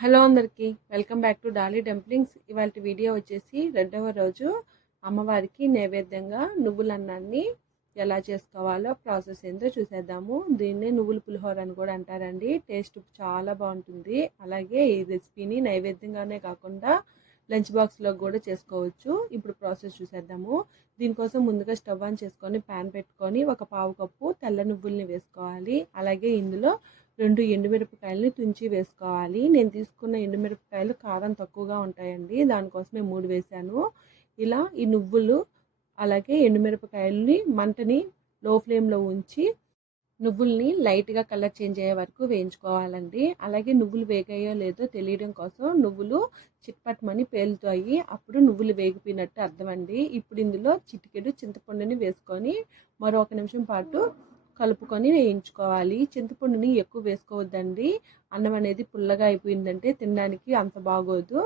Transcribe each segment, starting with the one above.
Hello అందరికీ welcome back to Dolly dumplings. ఇవాళ video వచ్చేసి రెండవ రోజు అమ్మవారికి నైవేద్యంగా నువ్వులన్నాన్ని ఎలా చేసుకోవాలో ప్రాసెస్ ఏందో చూసేద్దాము. దీన్నే నువ్వుల పులిహోర అని కూడా అంటారండి. టేస్ట్ చాలా బాగుంటుంది. అలాగే ఈ రెసిపీని నైవేద్యంగానే కాకుండా లంచ్ బాక్స్లో కూడా చేసుకోవచ్చు. ఇప్పుడు ప్రాసెస్ చూసేద్దాము. దీనికోసం ముందుగా స్టవ్ ఆన్ చేసుకొని ప్యాన్ పెట్టుకొని ఒక పావు కప్పు తెల్ల నువ్వుల్ని వేసుకోవాలి. అలాగే ఇందులో 2 ఎండుమిరపకాయలని తుంచి వేసుకోవాలి. నేను తీసుకున్న ఎండుమిరపకాయలు కారం తక్కువగా ఉంటాయండి, దానికోసమే 3 వేసాను. ఇలా ఈ నువ్వులు అలాగే ఎండుమిరపకాయలని మంటని లో ఫ్లేమ్లో ఉంచి నువ్వుల్ని లైట్గా కలర్ చేంజ్ అయ్యే వరకు వేయించుకోవాలండి. అలాగే నువ్వులు వేగాయో లేదో తెలియడం కోసం నువ్వులు చిట్పట్మని పేలుతాయి, అప్పుడు నువ్వులు వేగిపోయినట్టు అర్థం అండి. ఇప్పుడు ఇందులో చిటికెడు చింతపండుని వేసుకొని మరో 1 నిమిషం పాటు కలుపుకొని వేయించుకోవాలి. చింతపండుని ఎక్కువ వేసుకోవద్దండి, అన్నం అనేది పుల్లగా అయిపోయిందంటే తినడానికి అంత బాగోదు.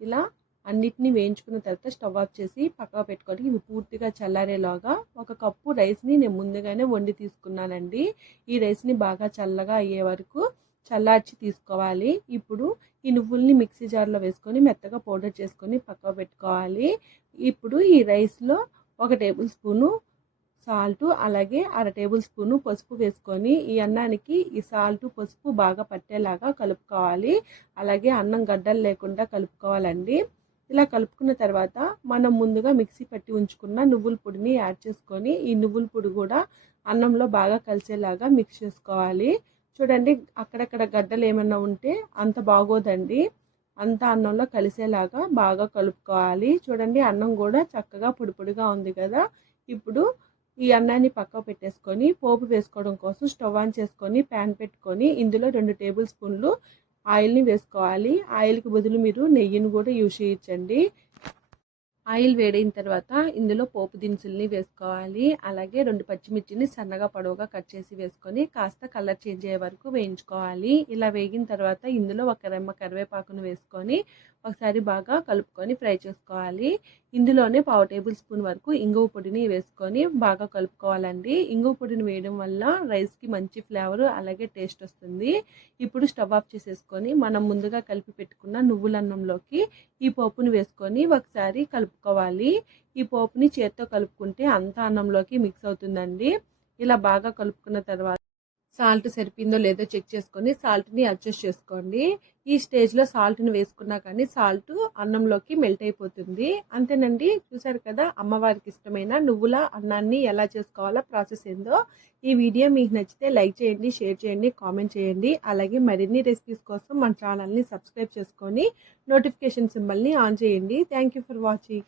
ఇలా అన్నిటిని వేయించుకున్న తర్వాత స్టవ్ ఆఫ్ చేసి పక్కకు పెట్టుకొని ఇవి పూర్తిగా చల్లారేలాగా 1 కప్పు రైస్ని నేను ముందుగానే వండి తీసుకున్నానండి. ఈ రైస్ని బాగా చల్లగా అయ్యే వరకు చల్లార్చి తీసుకోవాలి. ఇప్పుడు ఈ నువ్వుల్ని మిక్సీ జార్లో వేసుకొని మెత్తగా పౌడర్ చేసుకొని పక్కకు పెట్టుకోవాలి. ఇప్పుడు ఈ రైస్లో 1 టేబుల్ స్పూను సాల్ట్ అలాగే 1/2 టేబుల్ స్పూను పసుపు వేసుకొని ఈ అన్నానికి ఈ సాల్ట్ పసుపు బాగా పట్టేలాగా కలుపుకోవాలి. అలాగే అన్నం గడ్డలు లేకుండా కలుపుకోవాలండి. ఇలా కలుపుకున్న తర్వాత మనం ముందుగా మిక్సీ పట్టి ఉంచుకున్న నువ్వుల పొడిని యాడ్ చేసుకొని ఈ నువ్వుల పొడి కూడా అన్నంలో బాగా కలిసేలాగా మిక్స్ చేసుకోవాలి. చూడండి, అక్కడక్కడ గడ్డలు ఏమైనా ఉంటే అంత బాగోదండి, అంతా అన్నంలో కలిసేలాగా బాగా కలుపుకోవాలి. చూడండి, అన్నం కూడా చక్కగా పొడి పొడిగా ఉంది కదా. ఇప్పుడు ఈ అన్నాన్ని పక్కకు పెట్టేసుకొని పోపు వేసుకోవడం కోసం స్టవ్ ఆన్ చేసుకొని ప్యాన్ పెట్టుకొని ఇందులో 2 టేబుల్ స్పూన్లు ఆయిల్ని వేసుకోవాలి. ఆయిల్కి బదులు మీరు నెయ్యిని కూడా యూజ్ చేయొచ్చండి. ఆయిల్ వేడైన తర్వాత ఇందులో పోపు దినుసుల్ని వేసుకోవాలి. అలాగే 2 పచ్చిమిర్చిని సన్నగా పొడవుగా కట్ చేసి వేసుకొని కాస్త కలర్ చేంజ్ అయ్యే వరకు వేయించుకోవాలి. ఇలా వేగిన తర్వాత ఇందులో 1 రెమ్మ కరివేపాకును వేసుకొని ఒకసారి బాగా కలుపుకొని ఫ్రై చేసుకోవాలి. ఇందులోనే పావు టేబుల్ స్పూన్ వరకు ఇంగువ పొడిని వేసుకొని బాగా కలుపుకోవాలండి. ఇంగువ పొడిని వేయడం వల్ల రైస్కి మంచి ఫ్లేవర్ అలాగే టేస్ట్ వస్తుంది. ఇప్పుడు స్టవ్ ఆఫ్ చేసేసుకొని మనం ముందుగా కలిపి పెట్టుకున్న నువ్వులన్నంలోకి ఈ పోపుని వేసుకొని ఒకసారి కలుపుకోవాలి. ఈ పోపుని చేత్తో కలుపుకుంటే అంతా అన్నంలోకి మిక్స్ అవుతుందండి. ఇలా బాగా కలుపుకున్న తర్వాత సాల్ట్ సరిపోయిందో లేదో చెక్ చేసుకొని సాల్ట్ని అడ్జస్ట్ చేసుకోండి. ఈ స్టేజ్లో సాల్ట్ని వేసుకున్నా కానీ సాల్ట్ అన్నంలోకి మెల్ట్ అయిపోతుంది. అంతేనండి, చూసారు కదా అమ్మవారికి ఇష్టమైన నువ్వుల అన్నాన్ని ఎలా చేసుకోవాలో ప్రాసెస్ ఏందో. ఈ వీడియో మీకు నచ్చితే లైక్ చేయండి, షేర్ చేయండి, కామెంట్ చేయండి. అలాగే మరిన్ని రెసిపీస్ కోసం మన ఛానల్ని సబ్స్క్రైబ్ చేసుకొని నోటిఫికేషన్ సింబల్ని ఆన్ చేయండి. Thank you for watching.